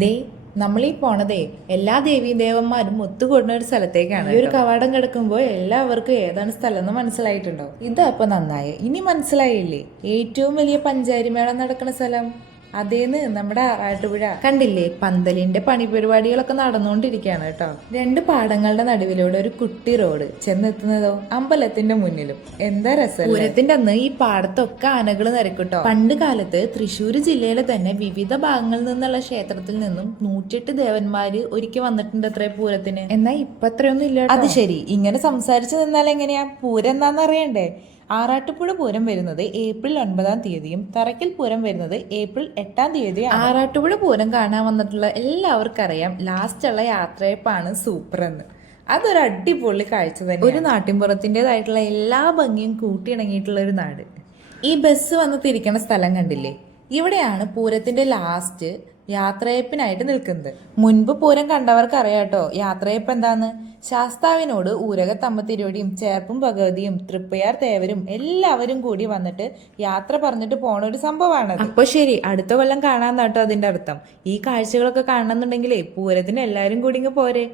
ദേ നമ്മളീ പോണതേ എല്ലാ ദേവീ ദേവന്മാരും ഒത്തുകൂടുന്ന ഒരു സ്ഥലത്തേക്കാണ്. ഈ ഒരു കവാടം കിടക്കുമ്പോൾ എല്ലാവർക്കും ഏതാണ് സ്ഥലം എന്ന് മനസ്സിലായിട്ടുണ്ടോ? ഇതപ്പൊ നന്നായി. ഇനി മനസ്സിലായില്ലേ ഏറ്റവും വലിയ പഞ്ചാരിമേളം നടക്കുന്ന സ്ഥലം? അതേന്ന് നമ്മുടെ ആറാട്ടുപുഴ. കണ്ടില്ലേ, പന്തലിന്റെ പണിപരിപാടികളൊക്കെ നടന്നുകൊണ്ടിരിക്കുകയാണ് കേട്ടോ. രണ്ട് പാടങ്ങളുടെ നടുവിലൂടെ ഒരു കുട്ടി റോഡ് ചെന്നെത്തുന്നതോ അമ്പലത്തിന്റെ മുന്നിലും. എന്താ രസം! പൂരത്തിന്റെ അന്ന് ഈ പാടത്തൊക്കെ ആനകൾ നിരക്കൂട്ടോ. പണ്ട് കാലത്ത് തൃശ്ശൂർ ജില്ലയിലെ തന്നെ വിവിധ ഭാഗങ്ങളിൽ നിന്നുള്ള ക്ഷേത്രത്തിൽ നിന്നും 108 ദേവന്മാര് ഒരിക്കൽ വന്നിട്ടുണ്ട് അത്രേ പൂരത്തിന്. എന്നാൽ ഇപ്പൊ അത്രയൊന്നും ഇല്ല. അത് ശരി, ഇങ്ങനെ സംസാരിച്ചു നിന്നാൽ എങ്ങനെയാ? പൂരം എന്താന്ന് അറിയണ്ടേ? ആറാട്ടുപുഴ പൂരം വരുന്നത് ഏപ്രിൽ 9-ാം തീയതിയും തറയ്ക്കൽ പൂരം വരുന്നത് ഏപ്രിൽ 8-ാം തീയതിയും. ആറാട്ടുപുഴ പൂരം കാണാൻ വന്നിട്ടുള്ള എല്ലാവർക്കും അറിയാം ലാസ്റ്റ് ഉള്ള യാത്രയപ്പാണ് സൂപ്പർ എന്ന്. അതൊരു അടിപൊളി കാഴ്ച തന്നെ. ഒരു നാട്ടിൻപുറത്തിൻ്റെതായിട്ടുള്ള എല്ലാ ഭംഗിയും കൂട്ടിയിണങ്ങിയിട്ടുള്ള ഒരു നാട്. ഈ ബസ് വന്ന് തിരിക്കണ സ്ഥലം കണ്ടില്ലേ? ഇവിടെയാണ് പൂരത്തിന്റെ ലാസ്റ്റ് യാത്രയപ്പിനായിട്ട് നിൽക്കുന്നത്. മുൻപ് പൂരം കണ്ടവർക്ക് അറിയാട്ടോ യാത്രയപ്പ് എന്താന്ന്. ശാസ്താവിനോട് ഊരകത്തമ്മ തിരുവടിയും ചേർപ്പും ഭഗവതിയും തൃപ്പയാർ തേവരും എല്ലാവരും കൂടി വന്നിട്ട് യാത്ര പറഞ്ഞിട്ട് പോണ ഒരു സംഭവമാണ്. അപ്പൊ ശരി, അടുത്ത കൊല്ലം കാണാൻ കേട്ടോ അതിന്റെ അർത്ഥം. ഈ കാഴ്ചകളൊക്കെ കാണണമെന്നുണ്ടെങ്കിലേ പൂരത്തിന് എല്ലാരും കൂടി ഇങ്ങ് പോരെ.